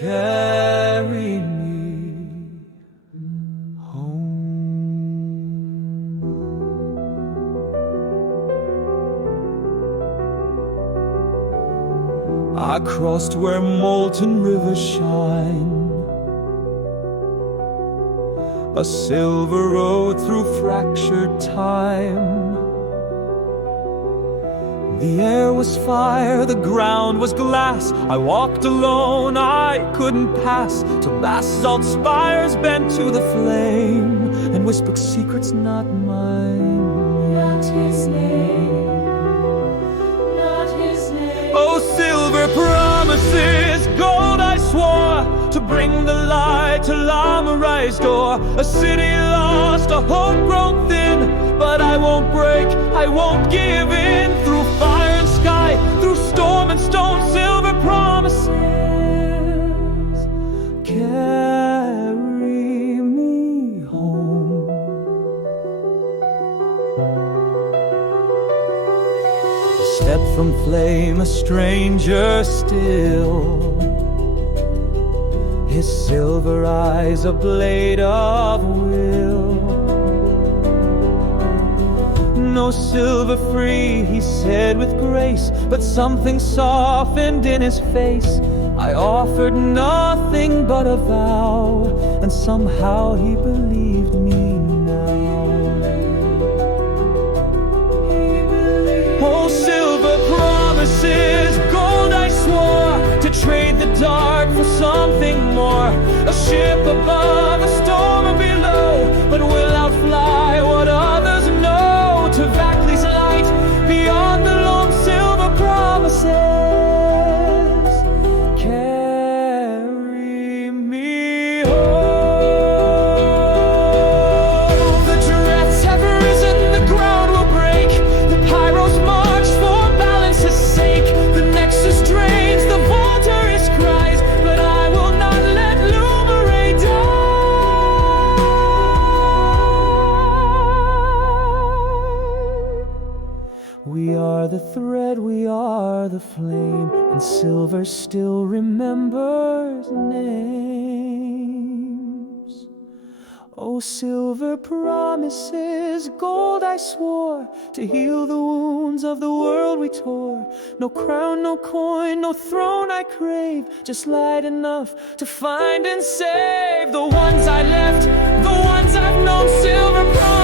carry me home. I crossed where molten rivers shine, a silver road through fractured time. The air was fire, the ground was glass. I walked alone, I couldn't pass, till basalt spires bent to the flame and whispered secrets not mine. Not his name, not his name. Oh, silver promises, gold I swore, to bring the light to Lamarai's door. A city lost, a hope grown thin, but I won't break, I won't give in. Through fire and sky, through storm and stone, silver promises carry me home. A step from flame, a stranger still, his silver eyes a blade of will. No silver free, he said with grace, but something softened in his face. I offered nothing but a vow, and somehow he believed me now. Oh, silver promises, gold I swore, to trade the dark for something more. A ship above, a storm below, but will outfly what others know. To Vackley's light, beyond the lone silver promises carry me home. The drafts have risen, the ground will break, the pyros march for balance's sake. The nexus drains, the Voltaris cries, but I will not let Lumaray die. We are the thread, we are the flame, and silver still remembers names. Oh, silver promises, gold I swore, to heal the wounds of the world we tore. No crown, no coin, no throne I crave, just light enough to find and save the ones I left, the ones I've known. Silver promises